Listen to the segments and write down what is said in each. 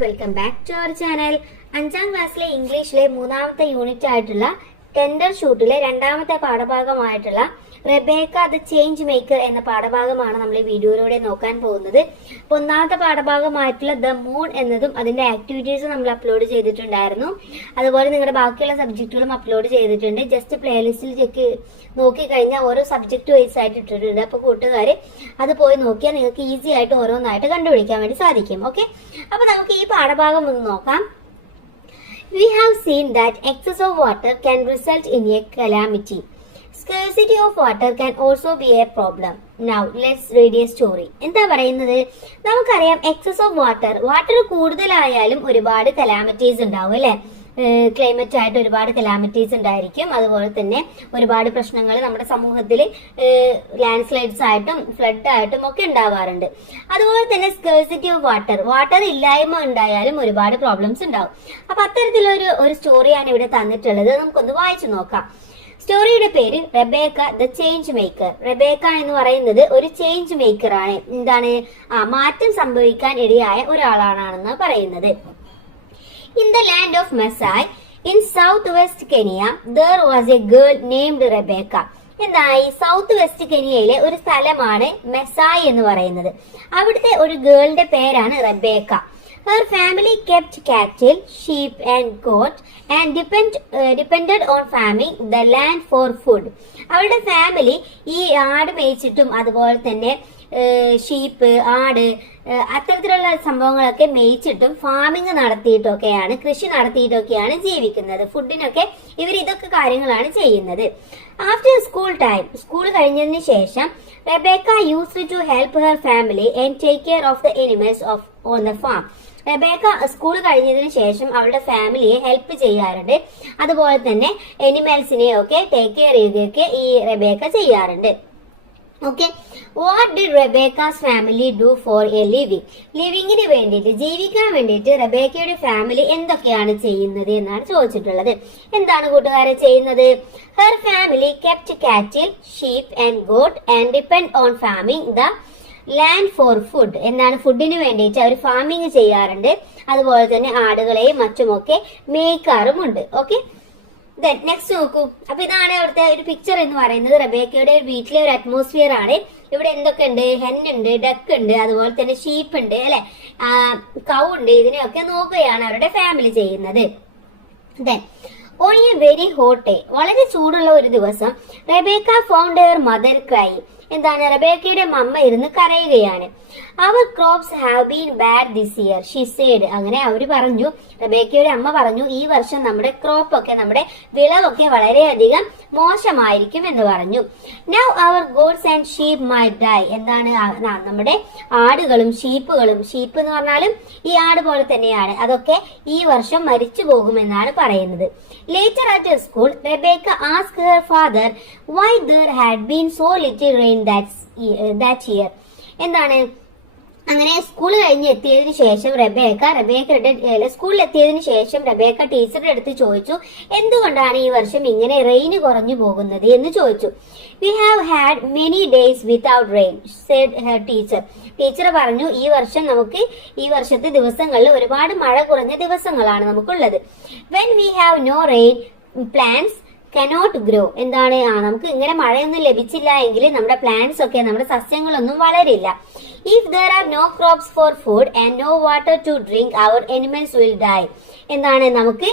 Welcome back to our channel. 5ാം ക്ലാസ്സിലെ ഇംഗ്ലീഷിലെ 3ാമത്തെ യൂണിറ്റ് ആയിട്ടുള്ള ടെൻഡർ ഷൂട്ടിലെ 2ാമത്തെ പാഠഭാഗമായിട്ടുള്ള റെബേക്ക ദ ചേഞ്ച് മേക്കർ എന്ന പാഠഭാഗമാണ് നമ്മൾ ഈ വീഡിയോയിലൂടെ നോക്കാൻ പോകുന്നത്. 1ാമത്തെ പാഠഭാഗമായിട്ടുള്ള ദ മൂൺ എന്നതും അതിന്റെ ആക്ടിവിറ്റീസും നമ്മൾ അപ്ലോഡ് ചെയ്തിട്ടുണ്ടായിരുന്നു. അതുപോലെ നിങ്ങളുടെ ബാക്കിയുള്ള സബ്ജക്റ്റുകളും അപ്ലോഡ് ചെയ്തിട്ടുണ്ട്. ജസ്റ്റ് പ്ലേലിസ്റ്റിൽ ചെക്ക് നോക്കിക്കഴിഞ്ഞാൽ ഓരോ സബ്ജക്ട് വൈസ് ആയിട്ട് ഇട്ടിട്ടുണ്ട്. അപ്പോൾ കൂട്ടുകാർ അത് പോയി നോക്കിയാൽ നിങ്ങൾക്ക് ഈസി ആയിട്ട് ഓരോന്നായിട്ട് കണ്ടുപിടിക്കാൻ വേണ്ടി സാധിക്കും. ഓക്കെ, അപ്പോൾ നമുക്ക് ഈ പാഠഭാഗം ഒന്ന് നോക്കാം. We have seen that excess of water can result in a calamity. Scarcity of water can also be a problem. Now let's read a story. എന്താ പറയുന്നത്? നമുക്കറിയാം എക്സസ് ഓഫ് വാട്ടർ കൂടുതലായാലും ഒരുപാട് കലാമിറ്റീസ് ഉണ്ടാവും അല്ലെ. ക്ലൈമറ്റ് ആയിട്ട് ഒരുപാട് കലാമിറ്റീസ് ഉണ്ടായിരിക്കും. അതുപോലെ തന്നെ ഒരുപാട് പ്രശ്നങ്ങൾ നമ്മുടെ സമൂഹത്തിൽ ലാൻഡ് സ്ലൈഡ്സ് ആയിട്ടും ഫ്ലഡ് ആയിട്ടും ഒക്കെ ഉണ്ടാവാറുണ്ട്. അതുപോലെ തന്നെ സ്കേഴ്സിറ്റി ഓഫ് വാട്ടർ ഇല്ലായ്മ ഉണ്ടായാലും ഒരുപാട് പ്രോബ്ലംസ് ഉണ്ടാവും. അപ്പൊ അത്തരത്തിലൊരു സ്റ്റോറിയാണ് ഇവിടെ തന്നിട്ടുള്ളത്. നമുക്കൊന്ന് വായിച്ചു നോക്കാം. സ്റ്റോറിയുടെ പേര് Rebecca the change maker. Rebecca എന്ന് പറയുന്നത് ഒരു ചേഞ്ച് മേക്കർ ആണ്. എന്താണ്? മാറ്റം സംഭവിക്കാൻ ഇടയായ ഒരാളാണെന്ന് പറയുന്നത്. In the land of Masai, in southwest Kenya, there was a girl named Rebecca. എന്തായി? സൗത്ത് വെസ്റ്റ് കെനിയയിലെ ഒരു സ്ഥലമാണ് മെസായ് എന്ന് പറയുന്നത്. അവിടുത്തെ ഒരു ഗേളിന്റെ പേരാണ് Rebecca. Her family kept cattle, sheep and goat and depended on farming the land for food. അവരുടെ family ഈ ആട് മേയിച്ചിട്ടും അതുപോലെ തന്നെ ഷീപ്പ്, ആട്, അത്തരത്തിലുള്ള സംഭവങ്ങളൊക്കെ മേയിച്ചിട്ടും ഫാമിംഗ് നടത്തിയിട്ടൊക്കെയാണ്, കൃഷി നടത്തിയിട്ടൊക്കെയാണ് ജീവിക്കുന്നത്. ഫുഡിനൊക്കെ ഇവർ ഇതൊക്കെ കാര്യങ്ങളാണ് ചെയ്യുന്നത്. ആഫ്റ്റർ സ്കൂൾ ടൈം, സ്കൂൾ കഴിഞ്ഞതിന് ശേഷം Rebecca used to help her family and take care of the animals on the farm. Rebecca school കഴിഞ്ഞതിന് ശേഷം അവളുടെ ഫാമിലിയെ ഹെൽപ്പ് ചെയ്യാറുണ്ട്. അതുപോലെ തന്നെ എനിമൽസിനെ ഒക്കെ ടേക്ക് കെയർ ചെയ്യുകയൊക്കെ ഈ റെബേക്ക ചെയ്യാറുണ്ട്. Okay, what did Rebecca's family do for a living? ലിവിങ്ങിന് വേണ്ടിയിട്ട്, ജീവിക്കാൻ വേണ്ടിയിട്ട് റെബേക്കയുടെ ഫാമിലി എന്തൊക്കെയാണ് ചെയ്യുന്നത് എന്നാണ് ചോദിച്ചിട്ടുള്ളത്. എന്താണ് കൂട്ടുകാരെ ചെയ്യുന്നത്? ഹെർ ഫാമിലി കെപ്റ്റ് കാറ്റിൽ, sheep and got and depend on farming the land for food. എന്താണ്? ഫുഡിന് വേണ്ടിയിട്ട് അവർ ഫാമിംഗ് ചെയ്യാറുണ്ട്. അതുപോലെ തന്നെ ആടുകളെയും മറ്റുമൊക്കെ മേയ്ക്കാറുമുണ്ട്. ഓക്കെ, നെക്സ്റ്റ് നോക്കൂ. അപ്പൊ ഇതാണ് അവിടുത്തെ ഒരു പിക്ചർ എന്ന് പറയുന്നത്. റെബേക്കയുടെ വീട്ടിലെ ഒരു അറ്റ്മോസ്ഫിയർ ആണ്. ഇവിടെ എന്തൊക്കെ ഉണ്ട്? ഹെൻ ഉണ്ട്, ഡക്ക് ഉണ്ട്, അതുപോലെ തന്നെ ഷീപ്പ് ഉണ്ട് അല്ലെ, കൗ ഉണ്ട്. ഇതിനെയൊക്കെ നോക്കുകയാണ് അവരുടെ ഫാമിലി ചെയ്യുന്നത്. On a very hot day, വളരെ ചൂടുള്ള ഒരു ദിവസം, Rebecca found her mother cry. എന്താണ്? റെബേക്കയുടെ മമ്മ ഇരുന്ന് കരയുകയാണ്. Our crops have been bad this year she said. അങ്ങനെ അവര് പറഞ്ഞു, റെബേക്കയുടെ അമ്മ പറഞ്ഞു, ഈ വർഷം നമ്മുടെ ക്രോപ്പ് ഒക്കെ, നമ്മുടെ വിളവൊക്കെ വളരെയധികം മോശമായിരിക്കും എന്ന് പറഞ്ഞു. Now our goats and sheep might die. എന്താണ്? നമ്മുടെ ആടുകളും ഷീപ്പുകളും, ഷീപ്പ് എന്ന് പറഞ്ഞാലും ഈ ആട് പോലെ തന്നെയാണ്, അതൊക്കെ ഈ വർഷം മരിച്ചു പോകുമെന്നാണ് പറയുന്നത്. Later at school Rebecca asked her father why there had been so little rain that year. എന്താണ്? അങ്ങനെ സ്കൂൾ കഴിഞ്ഞ് എത്തിയതിനു ശേഷം സ്കൂളിൽ എത്തിയതിനു ശേഷം റെബേക്ക ടീച്ചറുടെ അടുത്ത് ചോദിച്ചു, എന്തുകൊണ്ടാണ് ഈ വർഷം ഇങ്ങനെ റെയിൻ കുറഞ്ഞു പോകുന്നത് എന്ന് ചോദിച്ചു. We have had many days without rain said her teacher. Teacher പറഞ്ഞു, ഈ വർഷത്തെ ദിവസങ്ങളിൽ ഒരുപാട് മഴ കുറഞ്ഞ ദിവസങ്ങളാണ് നമുക്കുള്ളത്. When we have no rain plants cannot grow. എന്താണ്? നമുക്ക് ഇങ്ങനെ മഴയൊന്നും ലഭിച്ചില്ല എങ്കിൽ നമ്മുടെ പ്ലാന്റ്സ് ഒക്കെ, നമ്മുടെ സസ്യങ്ങളൊന്നും വളരില്ല. If there are no crops for food and no water to drink our animals will die. എന്താണ്? നമുക്ക്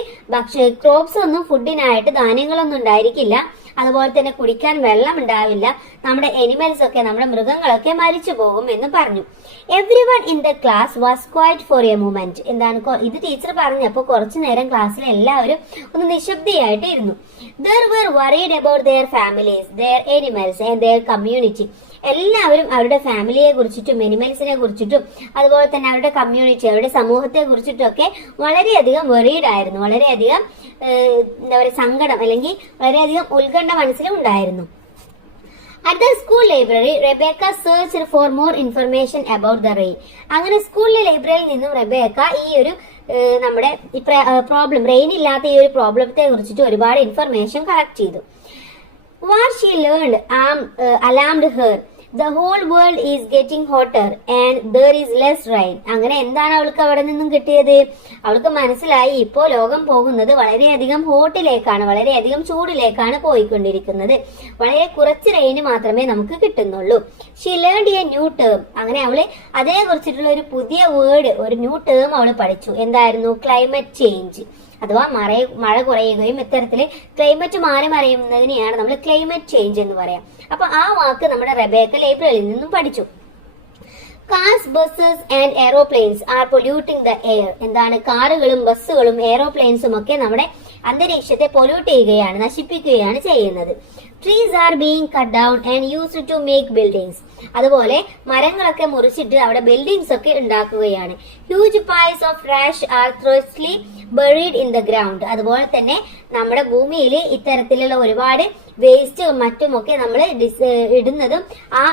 ക്രോപ്സ് ഒന്നും, ഫുഡിനായിട്ട് ധാന്യങ്ങളൊന്നും ഉണ്ടായിരിക്കില്ല, അതുപോലെ തന്നെ കുടിക്കാൻ വെള്ളം ഉണ്ടാവില്ല, നമ്മുടെ എനിമൽസ് ഒക്കെ, നമ്മുടെ മൃഗങ്ങളൊക്കെ മരിച്ചു പോകും എന്ന് പറഞ്ഞു. Everyone in the class was quiet for a moment. എന്താണ്? ഇത് ടീച്ചർ പറഞ്ഞപ്പോൾ കുറച്ചു നേരം ക്ലാസ്സിൽ എല്ലാവരും ഒന്ന് നിശബ്ദയായിട്ട് ഇരുന്നു. They were worried about their families, their animals and their community. എല്ലാവരും അവരുടെ ഫാമിലിയെ കുറിച്ചിട്ടും എനിമൽസിനെ കുറിച്ചിട്ടും അതുപോലെ തന്നെ അവരുടെ കമ്മ്യൂണിറ്റി, അവരുടെ സമൂഹത്തെ കുറിച്ചിട്ടൊക്കെ വളരെയധികം വെറീഡ് ആയിരുന്നു. വളരെയധികം എന്താ പറയുക, സങ്കടം അല്ലെങ്കിൽ വളരെയധികം ഉത്കണ്ഠ മനസ്സിലും ഉണ്ടായിരുന്നു. At the school library Rebecca searched for more information about the rain. അങ്ങനെ സ്കൂളിലെ ലൈബ്രറിയിൽ നിന്നും റെബേക്ക ഈ ഒരു നമ്മുടെ പ്രോബ്ലം, റെയിൻ ഇല്ലാത്ത ഈ ഒരു പ്രോബ്ലത്തെ കുറിച്ചിട്ട് ഒരുപാട് ഇൻഫർമേഷൻ കളക്ട് ചെയ്തു. What she learned alarmed her. The whole world is getting hotter and there is less rain. അങ്ങനെ എന്താണ് അവൾക്ക് അവിടെ നിന്നും കിട്ടിയത്? അവൾക്ക് മനസ്സിലായി ഇപ്പോൾ ലോകം പോകുന്നത് വളരെയധികം ഹോട്ടിലേക്കാണ്, വളരെയധികം ചൂടിലേക്കാണ് പോയിക്കൊണ്ടിരിക്കുന്നത്. വളരെ കുറച്ച് റെയിന് മാത്രമേ നമുക്ക് കിട്ടുന്നുള്ളൂ. She learned a new term. അങ്ങനെ അവള് അതിനെ കുറിച്ചിട്ടുള്ള ഒരു പുതിയ വേർഡ്, ഒരു ന്യൂ ടേം അവള് പഠിച്ചു. എന്തായിരുന്നു? ക്ലൈമറ്റ് ചേഞ്ച്, അഥവാ മഴ കുറയുകയും ഇത്തരത്തില് ക്ലൈമറ്റ് മാറി മറിയുന്നതിനെയാണ് നമ്മൾ ക്ലൈമറ്റ് ചേഞ്ച് എന്ന് പറയാം. അപ്പൊ ആ വാക്ക് നമ്മുടെ റെബേക്ക ലൈബ്രറിയിൽ നിന്നും പഠിച്ചു. Cars, buses and aeroplanes are polluting the air. എന്താണ്? കാറുകളും ബസ്സുകളും എയറോപ്ലെയിൻസും ഒക്കെ നമ്മുടെ അന്തരീക്ഷത്തെ പൊല്യൂട്ട് ചെയ്യുകയാണ്, നശിപ്പിക്കുകയാണ് ചെയ്യുന്നത്. Trees are being cut down and used to make buildings. അതുപോലെ മരങ്ങളൊക്കെ മുറിച്ചിട്ട് അവിടെ ബിൽഡിംഗ്സ് ഒക്കെ ഉണ്ടാക്കുകയാണ്. Huge piles of trash are thoughtlessly buried in the ground. അതുപോലെ തന്നെ നമ്മുടെ ഭൂമിയിൽ ഇത്തരത്തിലുള്ള ഒരുപാട് വേസ്റ്റും മറ്റുമൊക്കെ നമ്മൾ ഇടുന്നതും ആ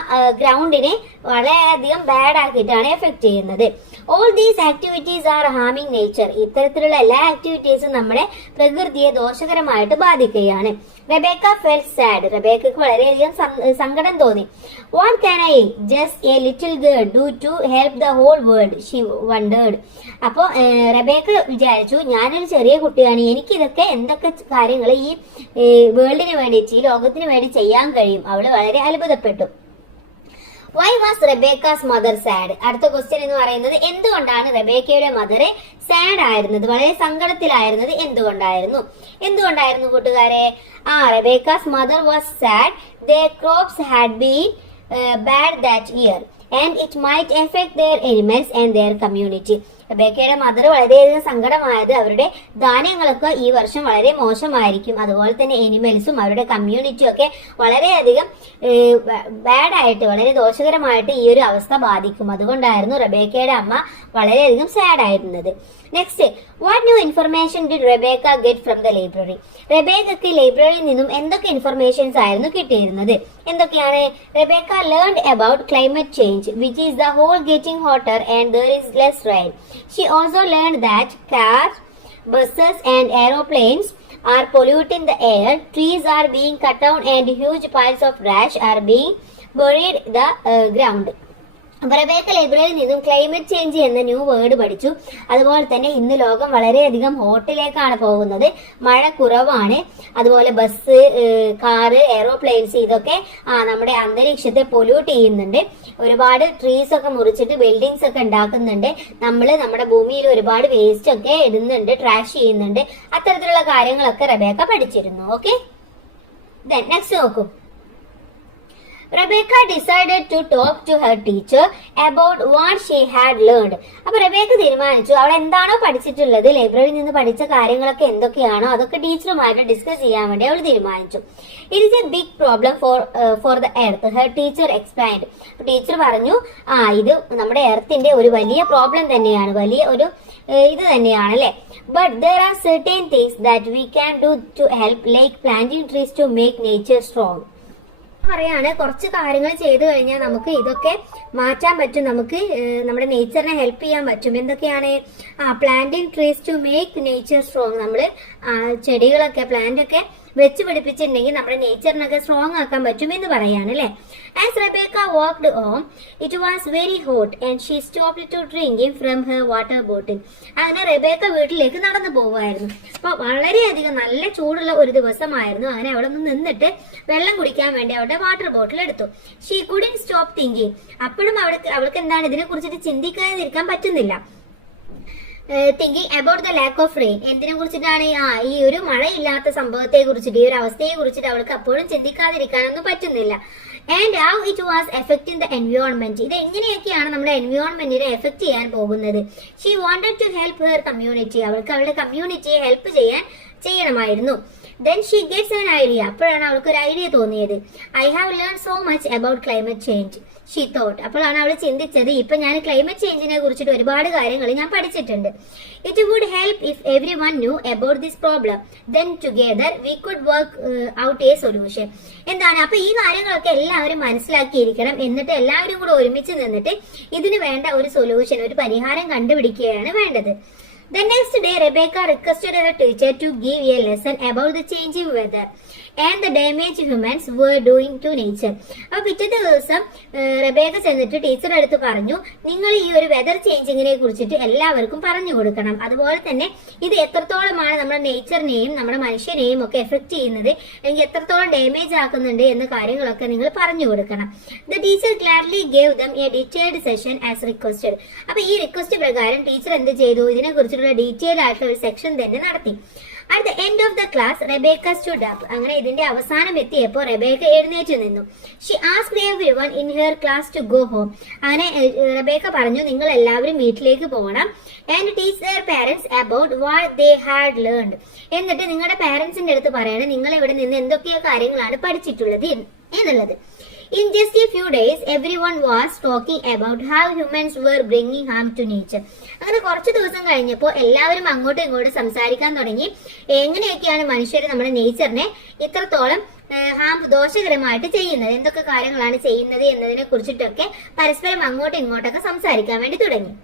ഗ്രൗണ്ടിനെ വളരെയധികം ബാഡ് ആക്കിയിട്ടാണ് എഫക്ട് ചെയ്യുന്നത്. ഓൾ ദീസ് ആക്ടിവിറ്റീസ് ആർ ഹാമിങ് നേച്ചർ. ഇത്തരത്തിലുള്ള എല്ലാ ആക്ടിവിറ്റീസും നമ്മുടെ പ്രകൃതിയെ ദോഷകരമായിട്ട് ബാധിക്കുകയാണ്. Rebecca felt sad. റെബേക്കക്ക് വളരെയധികം സങ്കടം തോന്നി. What can I just a little girl do to help the whole world, she wondered. അപ്പോ റെബേക്ക വിചാരിച്ചു, ഞാനൊരു ചെറിയ കുട്ടിയാണ്, എനിക്കിതൊക്കെ എന്തൊക്കെ കാര്യങ്ങൾ ഈ വേൾഡിന് വേണ്ടിയിട്ട്, ഈ ലോകത്തിന് വേണ്ടി ചെയ്യാൻ കഴിയും. അവള് വളരെ അത്ഭുതപ്പെട്ടു. Why was Rebecca's mother sad? അടുത്ത ക്വസ്റ്റ്യൻ എന്ന് പറയുന്നത്, എന്തുകൊണ്ടാണ് റെബേക്കയുടെ മദർ സാഡ് ആയിരുന്നത്, വളരെ സങ്കടത്തിലായിരുന്നത് എന്തുകൊണ്ടായിരുന്നു കൂട്ടുകാരെ? Rebecca's mother was sad. Their crops had been bad that year and it might affect their animals and their community. റെബേക്കയുടെ മദർ വളരെയധികം സങ്കടമായത് അവരുടെ ധാന്യങ്ങളൊക്കെ ഈ വർഷം വളരെ മോശമായിരിക്കും, അതുപോലെ തന്നെ എനിമൽസും അവരുടെ കമ്മ്യൂണിറ്റിയും ഒക്കെ വളരെയധികം ബാഡായിട്ട്, വളരെ ദോഷകരമായിട്ട് ഈ ഒരു അവസ്ഥ ബാധിക്കും. അതുകൊണ്ടായിരുന്നു റെബേക്കയുടെ അമ്മ വളരെയധികം സാഡ് ആയിരുന്നത്. Next, what new information did Rebecca get from the library? റെബേക്കയ്ക്ക് ലൈബ്രറിയിൽ നിന്നും എന്തൊക്കെ ഇൻഫർമേഷൻസ് ആയിരുന്നു കിട്ടിയിരുന്നത്? എന്തൊക്കെയാണ്? Rebecca learned about climate change, which is the whole getting hotter and there is less rain. She also learned that cars, buses and aeroplanes are polluting the air, trees are being cut down and huge piles of trash are being buried in the ground. Rebecca ലൈബ്രറിയിൽ നിന്നും climate change എന്ന new word പഠിച്ചു. അതുപോലെ തന്നെ ഇന്ന് ലോകം വളരെയധികം ഹോട്ടിലേക്കാണ് പോകുന്നത്, മഴ കുറവാണ്, അതുപോലെ ബസ്, കാറ്, എയറോപ്ലെയിൻസ് ഇതൊക്കെ നമ്മുടെ അന്തരീക്ഷത്തെ പൊല്യൂട്ട് ചെയ്യുന്നുണ്ട്. ഒരുപാട് ട്രീസ് ഒക്കെ മുറിച്ചിട്ട് ബിൽഡിങ്സ് ഒക്കെ ഉണ്ടാക്കുന്നുണ്ട്. നമ്മൾ നമ്മുടെ ഭൂമിയിൽ ഒരുപാട് വേസ്റ്റ് ഒക്കെ ഇടുന്നുണ്ട്, ട്രാഷ് ചെയ്യുന്നുണ്ട്. അത്തരത്തിലുള്ള കാര്യങ്ങളൊക്കെ റെബേക്ക പഠിച്ചിരുന്നു. ഓക്കെ, നെക്സ്റ്റ് നോക്കൂ. Rebecca decided to talk to her teacher about what she had learned. അപ്പൊ റെബേക്ക തീരുമാനിച്ചു അവൾ എന്താണോ പഠിച്ചിട്ടുള്ളത്, ലൈബ്രറിയിൽ നിന്ന് പഠിച്ച കാര്യങ്ങളൊക്കെ എന്തൊക്കെയാണോ അതൊക്കെ ടീച്ചറുമായിട്ട് ഡിസ്കസ് ചെയ്യാൻ വേണ്ടി അവൾ തീരുമാനിച്ചു. It is a big problem for the earth, her teacher explained. Teacher പറഞ്ഞു, ഇത് നമ്മുടെ എർത്തിന്റെ ഒരു വലിയ പ്രോബ്ലം തന്നെയാണ്, വലിയ ഒരു ഇത് തന്നെയാണ് അല്ലെ. But there are certain things that we can do to help, like planting trees to make nature strong. പറയാണ്, കുറച്ച് കാര്യങ്ങൾ ചെയ്തു കഴിഞ്ഞാൽ നമുക്ക് ഇതൊക്കെ മാറ്റാൻ പറ്റും, നമുക്ക് നമ്മുടെ നേച്ചറിനെ ഹെൽപ്പ് ചെയ്യാൻ പറ്റും. എന്തൊക്കെയാണ്? Planting trees to make nature strong. നമ്മൾ ചെടികളൊക്കെ, പ്ലാന്റ് ഒക്കെ വെച്ച് പിടിപ്പിച്ചിട്ടുണ്ടെങ്കിൽ നമ്മുടെ നേച്ചറിനൊക്കെ സ്ട്രോങ് ആക്കാൻ പറ്റും എന്ന് പറയാണ് അല്ലെ. As Rebecca walked home it was very hot and she stopped to drink from her water bottle. അങ്ങനെ റെബേക്ക വീട്ടിലേക്ക് നടന്നു പോവുമായിരുന്നു. അപ്പൊ വളരെയധികം നല്ല ചൂടുള്ള ഒരു ദിവസമായിരുന്നു. അങ്ങനെ അവിടെ നിന്ന് നിന്നിട്ട് വെള്ളം കുടിക്കാൻ വേണ്ടി അവളുടെ വാട്ടർ ബോട്ടിൽ എടുത്തു. She couldn't stop thinking. അപ്പോഴും അവൾക്ക് എന്താണ് ഇതിനെ കുറിച്ചിട്ട് ചിന്തിക്കാതിരിക്കാൻ പറ്റുന്നില്ല. Thinking about the lack of rain. എന്തിനെ കുറിച്ചിട്ടാണ്? ഈ ഒരു മഴയില്ലാത്ത സംഭവത്തെ കുറിച്ചിട്ട്, ഈ ഒരു അവസ്ഥയെ കുറിച്ചിട്ട് അവൾക്ക് അപ്പോഴും ചിന്തിക്കാതിരിക്കാനൊന്നും പറ്റുന്നില്ല. And how it was affecting the environment. ഇത് എങ്ങനെയൊക്കെയാണ് നമ്മുടെ എൻവയോൺമെന്റിനെ എഫക്ട് ചെയ്യാൻ പോകുന്നത്. She wanted to help her community. അവൾക്ക് അവളുടെ കമ്മ്യൂണിറ്റിയെ ഹെൽപ്പ് ചെയ്യണമായിരുന്നു. Then she gets an idea. അപ്പോഴാണ് അവൾക്ക് ഒരു ഐഡിയ തോന്നിയത്. I have learned so much about climate change, she thought. അപ്പോഴാണ് അവൾ ചിന്തിച്ചത്, ഇപ്പൊ ഞാൻ ക്ലൈമറ്റ് ചേഞ്ചിനെ കുറിച്ചിട്ട് ഒരുപാട് കാര്യങ്ങൾ ഞാൻ പഠിച്ചിട്ടുണ്ട്. It would help if everyone knew about this problem. Then together we could work out a solution. എന്താണ്? അപ്പൊ ഈ കാര്യങ്ങളൊക്കെ എല്ലാവരും മനസ്സിലാക്കിയിരിക്കണം. എന്നിട്ട് എല്ലാവരും കൂടെ ഒരുമിച്ച് നിന്നിട്ട് ഇതിന് വേണ്ട ഒരു സൊല്യൂഷൻ, ഒരു പരിഹാരം കണ്ടുപിടിക്കുകയാണ് വേണ്ടത്. The next day, Rebecca requested her teacher to give a lesson about the changing weather. and the damage humans were doing to nature. അപ്പൊ പിറ്റത്തെ ദിവസം റബേക്ക ചെന്നിട്ട് ടീച്ചറുടെ അടുത്ത് പറഞ്ഞു, നിങ്ങൾ ഈ ഒരു വെതർ ചേഞ്ചിങ്ങിനെ കുറിച്ചിട്ട് എല്ലാവർക്കും പറഞ്ഞു കൊടുക്കണം. അതുപോലെ തന്നെ ഇത് എത്രത്തോളമാണ് നമ്മുടെ നേച്ചറിനെയും നമ്മുടെ മനുഷ്യനെയും ഒക്കെ എഫക്ട് ചെയ്യുന്നത്, അല്ലെങ്കിൽ എത്രത്തോളം ഡാമേജ് ആക്കുന്നുണ്ട് എന്ന കാര്യങ്ങളൊക്കെ നിങ്ങൾ പറഞ്ഞു കൊടുക്കണം. The teacher gladly gave them a detailed session as requested. അപ്പൊ ഈ റിക്വസ്റ്റ് പ്രകാരം ടീച്ചർ എന്ത് ചെയ്തു, ഇതിനെ കുറിച്ചിട്ടുള്ള ഡീറ്റെയിൽ ആയിട്ടുള്ള ഒരു സെക്ഷൻ തന്നെ നടത്തി. At the end of the class, Rebecca stood up. അങ്ങനെ ഇതിന്റെ അവസാനം എത്തിയപ്പോൾ റെബേക്ക എഴുന്നേറ്റ് നിന്നു. She asked everyone in her class to go home. അങ്ങനെ റെബേക്ക പറഞ്ഞു, നിങ്ങൾ എല്ലാവരും വീട്ടിലേക്ക് പോകണം. And teach their parents about what they had learned. എന്നിട്ട് നിങ്ങളുടെ പാരന്റ്സിന്റെ അടുത്ത് പറയണം, നിങ്ങൾ ഇവിടെ നിന്ന് എന്തൊക്കെ കാര്യങ്ങളാണ് പഠിച്ചിട്ടുള്ളത് എന്നുള്ളത്. In just a few days, everyone was talking about how humans were bringing harm to nature. അങ്ങനെ കുറച്ച് ദിവസം കഴിഞ്ഞപ്പോൾ എല്ലാവരും അങ്ങോട്ടും ഇങ്ങോട്ടും സംസാരിക്കാൻ തുടങ്ങി, എങ്ങനെയൊക്കെയാണ് മനുഷ്യർ നമ്മുടെ നേച്ചറിനെ ഇത്രത്തോളം ദോഷകരമായിട്ട് ചെയ്യുന്നത്, എന്തൊക്കെ കാര്യങ്ങളാണ് ചെയ്യുന്നത് എന്നതിനെ കുറിച്ചിട്ടൊക്കെ പരസ്പരം അങ്ങോട്ടും ഇങ്ങോട്ടൊക്കെ സംസാരിക്കാൻ വേണ്ടി തുടങ്ങി.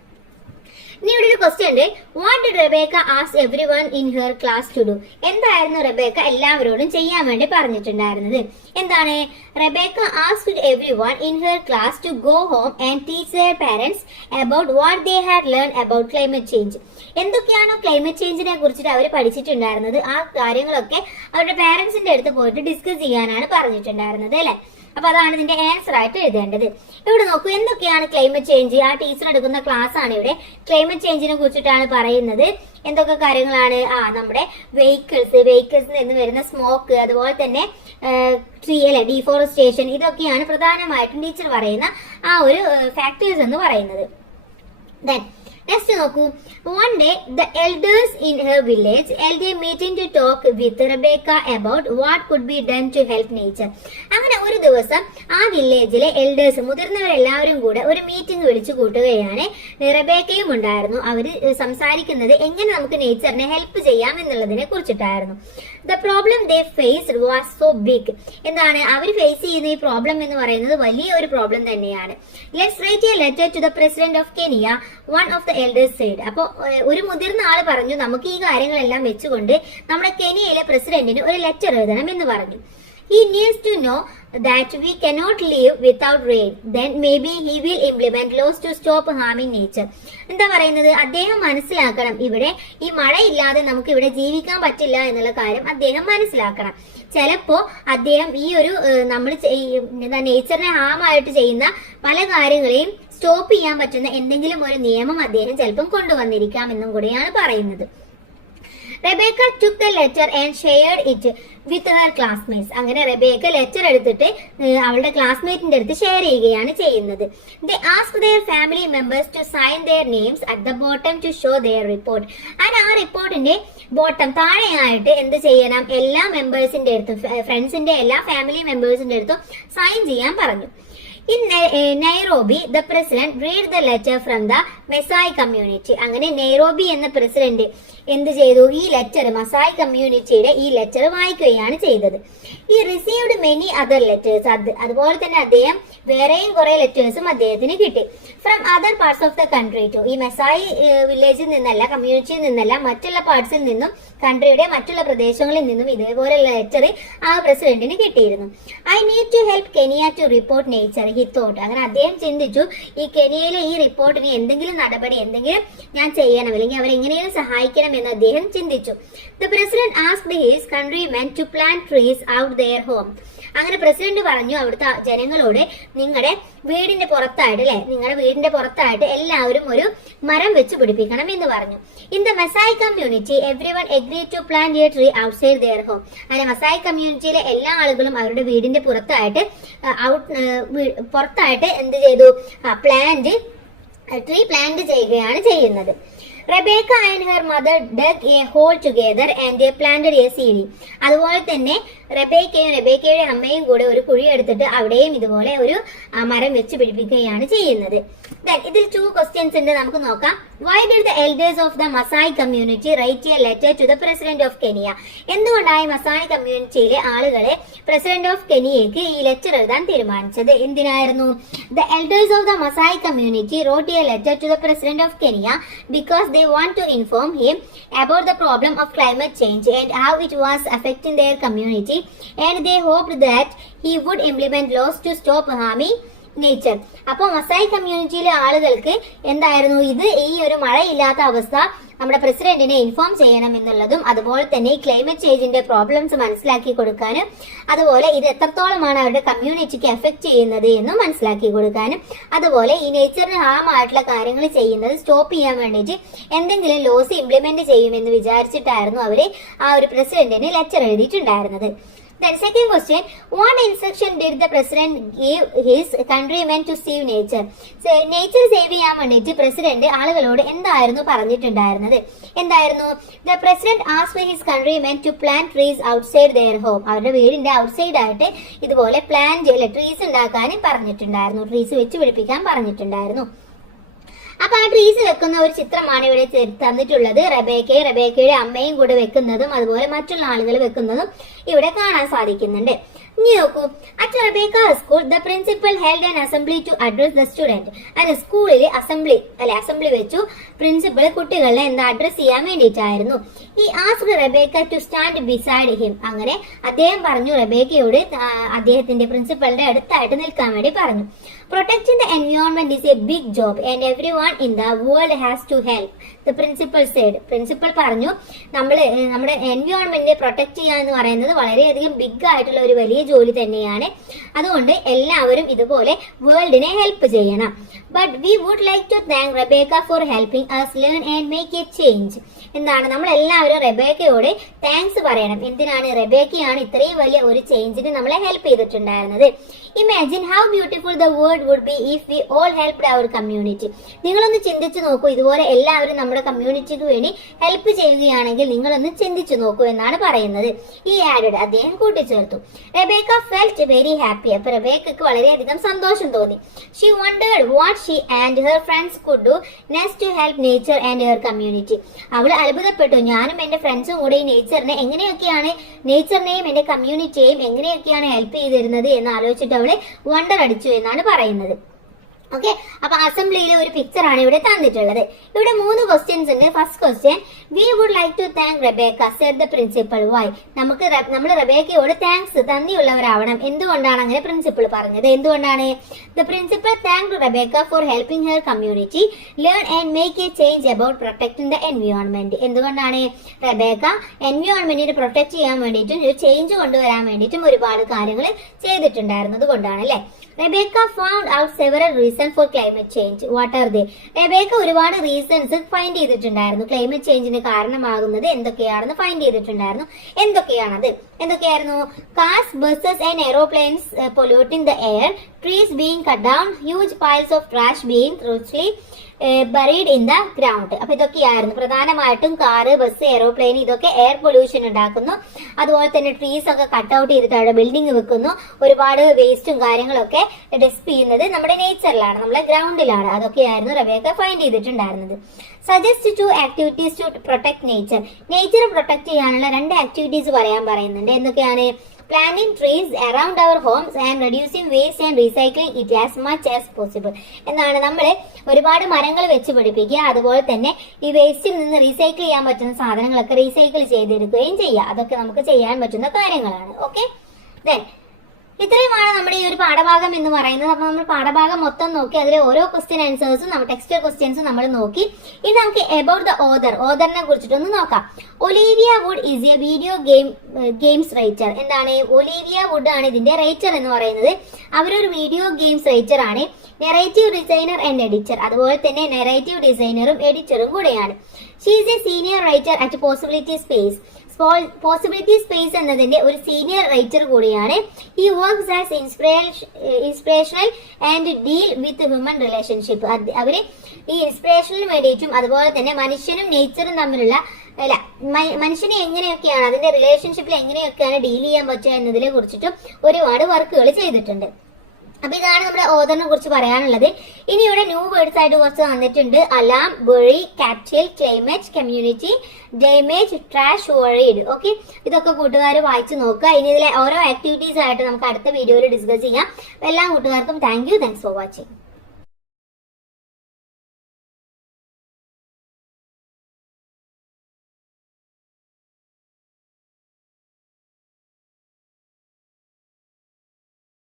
ഇനി ഇവിടെ ഒരു ക്വസ്റ്റ്യൻ ഉണ്ട്. What did Rebecca ask everyone in her class to do? എന്തായിരുന്നു റെബേക്ക എല്ലാവരോടും ചെയ്യാൻ വേണ്ടി പറഞ്ഞിട്ടുണ്ടായിരുന്നത്? എന്താണ്? Rebecca asked everyone in her class to go home and teach their parents about what they had learn about climate change. എന്തൊക്കെയാണോ climate ചേഞ്ചിനെ കുറിച്ചിട്ട് അവർ പഠിച്ചിട്ടുണ്ടായിരുന്നത്, ആ കാര്യങ്ങളൊക്കെ അവരുടെ പാരന്റ്സിന്റെ അടുത്ത് പോയിട്ട് ഡിസ്കസ് ചെയ്യാനാണ് പറഞ്ഞിട്ടുണ്ടായിരുന്നത്, അല്ലെ? അപ്പൊ അതാണ് ഇതിന്റെ ആൻസർ ആയിട്ട് എഴുതേണ്ടത്. ഇവിടെ നോക്കൂ, എന്തൊക്കെയാണ് ക്ലൈമറ്റ് ചേഞ്ച്? ആ ടീച്ചർ എടുക്കുന്ന ക്ലാസ് ആണ് ഇവിടെ. ക്ലൈമറ്റ് ചേഞ്ചിനെ കുറിച്ചിട്ടാണ് പറയുന്നത്. എന്തൊക്കെ കാര്യങ്ങളാണ്? നമ്മുടെ വെഹിക്കിൾസിൽ നിന്ന് വരുന്ന സ്മോക്ക്, അതുപോലെ തന്നെ ട്രീ ഡീഫോറസ്റ്റേഷൻ, ഇതൊക്കെയാണ് പ്രധാനമായിട്ടും ടീച്ചർ പറയുന്ന ആ ഒരു ഫാക്ടേഴ്സ് എന്ന് പറയുന്നത്. നെക്സ്റ്റ് നോക്കൂ. One day, the elders in her village held a meeting to talk with Rebecca about what could be done to help nature. അങ്ങനെ ഒരു ദിവസം ആ വില്ലേജിലെ എൽഡേഴ്സ്, മുതിർന്നവരെല്ലാവരും കൂടെ ഒരു മീറ്റിംഗ് വിളിച്ചു കൂട്ടുകയാണ്. റെബേക്കയും ഉണ്ടായിരുന്നു. അവര് സംസാരിക്കുന്നത് എങ്ങനെ നമുക്ക് നേച്ചറിനെ ഹെൽപ്പ് ചെയ്യാം എന്നുള്ളതിനെ കുറിച്ചിട്ടായിരുന്നു. The problem they faced was so big. എന്താണ് അവർ ഫേസ് ചെയ്യുന്ന ഈ പ്രോബ്ലം എന്ന് പറയുന്നത് വലിയ ഒരു പ്രോബ്ലം തന്നെയാണ്. Let's write a letter to the president of Kenya, one of the elders said. അപ്പോൾ ഒരു മുതിർന്ന ആള് പറഞ്ഞു, നമുക്ക് ഈ കാര്യങ്ങളെല്ലാം വെച്ചുകൊണ്ട് നമ്മുടെ കെനിയയിലെ പ്രസിഡന്റിന് ഒരു ലെറ്റർ എഴുതണം എന്ന് പറഞ്ഞു. He needs to know that we cannot live without rain. Then maybe he will implement laws to stop harming nature. എന്താ പറയുന്നത്? അദ്ദേഹം മനസ്സിലാക്കണം, ഇവിടെ ഈ മഴയില്ലാതെ നമുക്ക് ഇവിടെ ജീവിക്കാൻ പറ്റില്ല എന്നുള്ള കാര്യം അദ്ദേഹം മനസ്സിലാക്കണം. ചിലപ്പോ അദ്ദേഹം ഈ ഒരു നമ്മൾ നേച്ചറിനെ ഹാമായിട്ട് ചെയ്യുന്ന പല കാര്യങ്ങളെയും സ്റ്റോപ്പ് ചെയ്യാൻ പറ്റുന്ന എന്തെങ്കിലും ഒരു നിയമം അദ്ദേഹം ചിലപ്പം കൊണ്ടുവന്നിരിക്കാം എന്നും കൂടിയാണ് പറയുന്നത്. Rebecca took the letter and shared it with her classmates. അങ്ങനെ റെബേക്ക ലെറ്റർ എടുത്തിട്ട് അവളുടെ ക്ലാസ്മേറ്റിന്റെ അടുത്ത് ഷെയർ ചെയ്യുകയാണ് ചെയ്യുന്നത്. They asked their family members to sign their names at the bottom to show their report. ആ റിപ്പോർട്ടിന്റെ ബോട്ടം താഴെയായിട്ട് എന്ത് ചെയ്യണം? എല്ലാ മെമ്പേഴ്സിന്റെ അടുത്തും, ഫ്രണ്ട്സിന്റെ എല്ലാ ഫാമിലി മെമ്പേഴ്സിന്റെ അടുത്തും സൈൻ ചെയ്യാൻ പറഞ്ഞു. In Nairobi, the president read the letter from the Maasai community. അങ്ങനെ നൈറോബി എന്ന പ്രസിഡന്റ് എന്ത് ചെയ്തു? ഈ ലെറ്റർ, മസായ് കമ്മ്യൂണിറ്റിയുടെ ഈ ലെറ്റർ വായിക്കുകയാണ് ചെയ്തത്. ഈ റിസീവ്ഡ് മെനി അതർ ലെറ്റേഴ്സ്. അതുപോലെ തന്നെ അദ്ദേഹം വേറെയും കുറെ ലെറ്റേഴ്സും അദ്ദേഹത്തിന് കിട്ടി. From other parts of the country too. ഈ മെസായി വില്ലേജിൽ നിന്നല്ല, കമ്മ്യൂണിറ്റിയിൽ നിന്നല്ല, മറ്റുള്ള പാർട്സിൽ നിന്നും, കൺട്രിയുടെ മറ്റുള്ള പ്രദേശങ്ങളിൽ നിന്നും ഇതേപോലെയുള്ള ലെറ്റർ ആ പ്രസിഡന്റിന് കിട്ടിയിരുന്നു. I need to help Kenya to report nature, he thought. അങ്ങനെ അദ്ദേഹം ചിന്തിച്ചു, ഈ കെനിയയിലെ ഈ റിപ്പോർട്ടിന് എന്തെങ്കിലും നടപടി, എന്തെങ്കിലും ഞാൻ ചെയ്യണം, അല്ലെങ്കിൽ അവരെങ്ങനെയും സഹായിക്കണം എന്ന് അദ്ദേഹം ചിന്തിച്ചു. The president asked his countrymen to plant trees out their home. അങ്ങനെ പ്രസിഡന്റ് പറഞ്ഞു അവിടുത്തെ ജനങ്ങളോട്, നിങ്ങളുടെ വീടിന്റെ പുറത്തായിട്ട് എല്ലാവരും ഒരു മരം വെച്ച് പിടിപ്പിക്കണം എന്ന് പറഞ്ഞു. In the Maasai community everyone agreed to plant a tree outside their home. അങ്ങനെ മസായ് കമ്മ്യൂണിറ്റിയിലെ എല്ലാ ആളുകളും അവരുടെ വീടിന്റെ പുറത്തായിട്ട് എന്ത് ചെയ്തു? ട്രീ പ്ലാന്റ് ചെയ്യുകയാണ് ചെയ്യുന്നത്. Rebecca and her mother dug a hole together and they planted a seed. അതുപോലെ തന്നെ റെബേക്കയുടെ അമ്മയും കൂടെ ഒരു കുഴി എടുത്തിട്ട് അവിടെയും ഇതുപോലെ ഒരു മരം വെച്ച് പിടിപ്പിക്കുകയാണ് ചെയ്യുന്നത്. ഇതിൽ 2 ക്വസ്റ്റ്യൻസ് ഉണ്ട്, നമുക്ക് നോക്കാം. Why did the elders of the Maasai community write a letter to the president of Kenya? എന്തുകൊണ്ടായി Masai കമ്മ്യൂണിറ്റിയിലെ ആളുകളെ പ്രസിഡന്റ് ഓഫ് കെനിയയ്ക്ക് ഈ ലെറ്റർ എഴുതാൻ തീരുമാനിച്ചത്? എന്തിനായിരുന്നു? The elders of the Maasai community wrote a letter to the president of Kenya because they want to inform him about the problem of climate change and how it was affecting their community, and they hoped that he would implement laws to stop harming nature. അപ്പോൾ Masai കമ്മ്യൂണിറ്റിയിലെ ആളുകൾക്ക് എന്തായിരുന്നു ഇത്, ഈ ഒരു മഴയില്ലാത്ത അവസ്ഥ നമ്മുടെ പ്രസിഡന്റിനെ inform ചെയ്യണം എന്നുള്ളതും, അതുപോലെ തന്നെ ഈ ക്ലൈമറ്റ് ചേഞ്ചിന്റെ പ്രോബ്ലംസ് മനസ്സിലാക്കി കൊടുക്കാനും, അതുപോലെ ഇത് എത്രത്തോളമാണ് അവരുടെ കമ്മ്യൂണിറ്റിക്ക് എഫക്ട് ചെയ്യുന്നത് എന്നും മനസ്സിലാക്കി കൊടുക്കാനും, അതുപോലെ ഈ നേച്ചറിന് ഹാം ആയിട്ടുള്ള കാര്യങ്ങൾ ചെയ്യുന്നത് സ്റ്റോപ്പ് ചെയ്യാൻ വേണ്ടിയിട്ട് എന്തെങ്കിലും ലോസ് ഇംപ്ലിമെന്റ് ചെയ്യുമെന്ന് വിചാരിച്ചിട്ടായിരുന്നു അവര് ആ ഒരു പ്രസിഡന്റിന് letter എഴുതിയിട്ടുണ്ടായിരുന്നത്. Then second question, what instruction did the president give his countrymen to save nature? Nature save ചെയ്യാൻ വേണ്ടിയിട്ട് പ്രസിഡന്റ് ആളുകളോട് എന്തായിരുന്നു പറഞ്ഞിട്ടുണ്ടായിരുന്നത്? എന്തായിരുന്നു? The president asked his countrymen to plant trees outside their home. അവരുടെ വീടിന്റെ ഔട്ട്സൈഡ് ആയിട്ട് ഇതുപോലെ പ്ലാൻ ചെയ്യല ട്രീസ് ഉണ്ടാക്കാനും പറഞ്ഞിട്ടുണ്ടായിരുന്നു, ട്രീസ് വെച്ച് പിടിപ്പിക്കാൻ പറഞ്ഞിട്ടുണ്ടായിരുന്നു. അപ്പൊ ആ ട്രീസ് വെക്കുന്ന ഒരു ചിത്രമാണ് ഇവിടെ തന്നിട്ടുള്ളത്. റബേക്കയുടെ അമ്മയും കൂടെ വെക്കുന്നതും അതുപോലെ മറ്റുള്ള ആളുകൾ വെക്കുന്നതും ഇവിടെ കാണാൻ സാധിക്കുന്നുണ്ട്. ഇനി നോക്കൂ, at Rebecca school the principal held an assembly to address the student. അങ്ങനെ സ്കൂളിൽ അസംബ്ലി വെച്ചു പ്രിൻസിപ്പൽ കുട്ടികളെ എന്താ അഡ്രസ് ചെയ്യാൻ വേണ്ടിയിട്ടായിരുന്നു. He asked Rebecca to stand beside him. അങ്ങനെ അദ്ദേഹം പറഞ്ഞു റബേക്കയോട് അദ്ദേഹത്തിന്റെ പ്രിൻസിപ്പലിന്റെ അടുത്തായിട്ട് നിൽക്കാൻ വേണ്ടി പറഞ്ഞു. Protecting the environment is a big job and everyone in the world has to help, the principal said. Principal പറഞ്ഞു നമ്മുടെ എൻവയോൺമെന്റിനെ പ്രൊട്ടക്ട് ചെയ്യുക എന്ന് പറയുന്നത് വളരെയധികം ബിഗ് ആയിട്ടുള്ള ഒരു വലിയ ജോലി തന്നെയാണ്. അതുകൊണ്ട് എല്ലാവരും ഇതുപോലെ വേൾഡിനെ ഹെൽപ്പ് ചെയ്യണം. But we would like to thank Rebecca for helping us learn and make a change. എന്താണ്, നമ്മൾ എല്ലാവരും റബേക്കയോട് താങ്ക്സ് പറയണം. എന്തിനാണ്? റബേക്കയാണ് ഇത്രയും വലിയ ഒരു ചേഞ്ചിന് നമ്മളെ ഹെൽപ്പ് ചെയ്തിട്ടുണ്ടായിരുന്നത്. Imagine how beautiful the world would be if we all helped our community. നിങ്ങളൊന്ന് ചിന്തിച്ചു നോക്കൂ, ഇതുപോലെ എല്ലാവരും നമ്മുടെ കമ്മ്യൂണിറ്റിക്ക് വേണ്ടി ഹെൽപ്പ് ചെയ്യുകയാണെങ്കിൽ നിങ്ങളൊന്ന് ചിന്തിച്ചു നോക്കൂ എന്നാണ് പറയുന്നത്. ഈ ആഡഡ്, അദ്ദേഹം കൂട്ടിച്ചേർത്തു. Rebecca felt very happy. അപ്പൊ റബേക്കക്ക് വളരെയധികം സന്തോഷം തോന്നി. She wondered what she and her friends could do next to help nature and her community. അവൾ അത്ഭുതപ്പെട്ടു, ഞാനും എന്റെ ഫ്രണ്ട്സും കൂടെ ഈ നേച്ചറിനെയും എന്റെ കമ്മ്യൂണിറ്റിയെയും എങ്ങനെയൊക്കെയാണ് ഹെൽപ്പ് ചെയ്തിരുന്നത് എന്ന് ആലോചിച്ചിട്ട് അവള് വണ്ടർ അടിച്ചു എന്നാണ് പറയുന്നത്. ഓക്കെ, അപ്പൊ അസംബ്ലിയിലെ ഒരു പിക്ചർ ആണ് ഇവിടെ തന്നിട്ടുള്ളത്. ഇവിടെ 3 ക്വസ്റ്റ്യൻസ് ഉണ്ട്. First question, we would like to thank Rebecca said the principal. Why? നമ്മൾ റബേക്കയോട് താങ്ക്സ് നന്ദിയുള്ളവരാവണം. എന്തുകൊണ്ടാണ് അങ്ങനെ പ്രിൻസിപ്പൽ പറഞ്ഞത്? എന്തുകൊണ്ടാണ്? The principal thank Rebecca for helping her community learn and make a change about protecting the environment. എന്തുകൊണ്ടാണ്? Rebecca എൻവയോൺമെന്റിനെ പ്രൊട്ടക്ട് ചെയ്യാൻ വേണ്ടിയിട്ടും ഒരു ചേഞ്ച് കൊണ്ടുവരാൻ വേണ്ടിയിട്ടും ഒരുപാട് കാര്യങ്ങൾ ചെയ്തിട്ടുണ്ടായിരുന്നത് കൊണ്ടാണ് അല്ലെ. Rebecca found out several reason for climate change. What are they? Rebecca ഒരുപാട് റീസൺസ് ഫൈൻഡ് ചെയ്തിട്ടുണ്ടായിരുന്നു. ക്ലൈമറ്റ് ചേഞ്ചിന് കാരണമാകുന്നത് എന്തൊക്കെയാണെന്ന് ഫൈൻഡ് ചെയ്തിട്ടുണ്ടായിരുന്നു. എന്തൊക്കെയായിരുന്നു? Cars, buses and aeroplanes polluting the air, trees being cut down, huge piles of trash being thoughtlessly buried in the ground. അപ്പൊ ഇതൊക്കെയായിരുന്നു പ്രധാനമായിട്ടും. കാറ്, ബസ്, എയറോപ്ലെയിൻ ഇതൊക്കെ എയർ പൊല്യൂഷൻ ഉണ്ടാക്കുന്നു. അതുപോലെ തന്നെ ട്രീസ് ഒക്കെ കട്ട് ഔട്ട് ചെയ്തിട്ട് അവിടെ ബിൽഡിംഗ് വെക്കുന്നു. ഒരുപാട് വേസ്റ്റും കാര്യങ്ങളൊക്കെ ഡെസ്പ് ചെയ്യുന്നത് നമ്മുടെ നേച്ചറിലാണ്, നമ്മുടെ ഗ്രൗണ്ടിലാണ്. അതൊക്കെയായിരുന്നു റബേക്ക ഫൈൻഡ് ചെയ്തിട്ടുണ്ടായിരുന്നത്. Suggest 2 activities to protect nature. Nature protect ചെയ്യാനുള്ള 2 ആക്ടിവിറ്റീസ് പറയുന്നുണ്ട്. എന്തൊക്കെയാണ്? Planting trees around our homes and reducing waste and recycling it as much as possible. എന്നാണ് നമ്മൾ ഒരുപാട് മരങ്ങൾ വെച്ച് പിടിപ്പിക്കുക, അതുപോലെ തന്നെ ഈ വേസ്റ്റിൽ നിന്ന് റീസൈക്കിൾ ചെയ്യാൻ പറ്റുന്ന സാധനങ്ങളൊക്കെ റീസൈക്കിൾ ചെയ്തെടുക്കുകയും ചെയ്യുക. അതൊക്കെ നമുക്ക് ചെയ്യാൻ പറ്റുന്ന കാര്യങ്ങളാണ്. ഓക്കെ, ഇത്രയുമാണ് നമ്മുടെ ഈ ഒരു പാഠഭാഗം എന്ന് പറയുന്നത്. അപ്പൊ നമ്മൾ പാഠഭാഗം മൊത്തം നോക്കി, അതിലെ ഓരോ ക്വസ്റ്റ്യൻ ആൻസേഴ്സും നമ്മുടെ ടെക്സ്റ്റ് ക്വസ്റ്റ്യൻസും നമ്മൾ നോക്കി. ഇനി നമുക്ക് എബൌട്ട് ദ ഓതറിനെ കുറിച്ചിട്ടൊന്ന് നോക്കാം. Olivia Wood is a video games writer. എന്താണ്? ഒലീവിയ വുഡ് ആണ് ഇതിന്റെ റൈറ്റർ എന്ന് പറയുന്നത്. അവരൊരു വീഡിയോ ഗെയിംസ് റൈറ്റർ ആണ്. Narrative designer and editor. അതുപോലെ തന്നെ നെറേറ്റീവ് ഡിസൈനറും എഡിറ്ററും കൂടെയാണ്. She is a senior writer at Possibility Space. Possibility Space എന്നതിന്റെ ഒരു സീനിയർ റൈറ്റർ കൂടിയാണ്. He works as inspirational and deal with human relationship. അവര് ഈ ഇൻസ്പിറേഷനിന് വേണ്ടിയിട്ടും അതുപോലെ തന്നെ മനുഷ്യനും നേച്ചറും തമ്മിലുള്ള മനുഷ്യനെ എങ്ങനെയൊക്കെയാണ് അതിന്റെ റിലേഷൻഷിപ്പിൽ എങ്ങനെയൊക്കെയാണ് ഡീൽ ചെയ്യാൻ പറ്റുക എന്നതിനെ കുറിച്ചിട്ടും ഒരുപാട് വർക്കുകൾ ചെയ്തിട്ടുണ്ട്. അപ്പൊ ഇതാണ് നമ്മുടെ ഓതറിനെ കുറിച്ച് പറയാനുള്ളത്. ഇനി ഇവിടെ ന്യൂ വേർഡ്സ് ആയിട്ട് കുറച്ച് വന്നിട്ടുണ്ട്. Alarm, bury, capture, climate, community, damage, trash, worried. Okay, ഇതൊക്കെ കൂട്ടുകാർ വായിച്ചു നോക്കുക. ഇനി ഇതിലെ ഓരോ ആക്ടിവിറ്റീസ് ആയിട്ട് നമുക്ക് അടുത്ത വീഡിയോയിൽ ഡിസ്കസ് ചെയ്യാം. എല്ലാ കൂട്ടുകാർക്കും താങ്ക്സ് ഫോർ വാച്ചിങ്.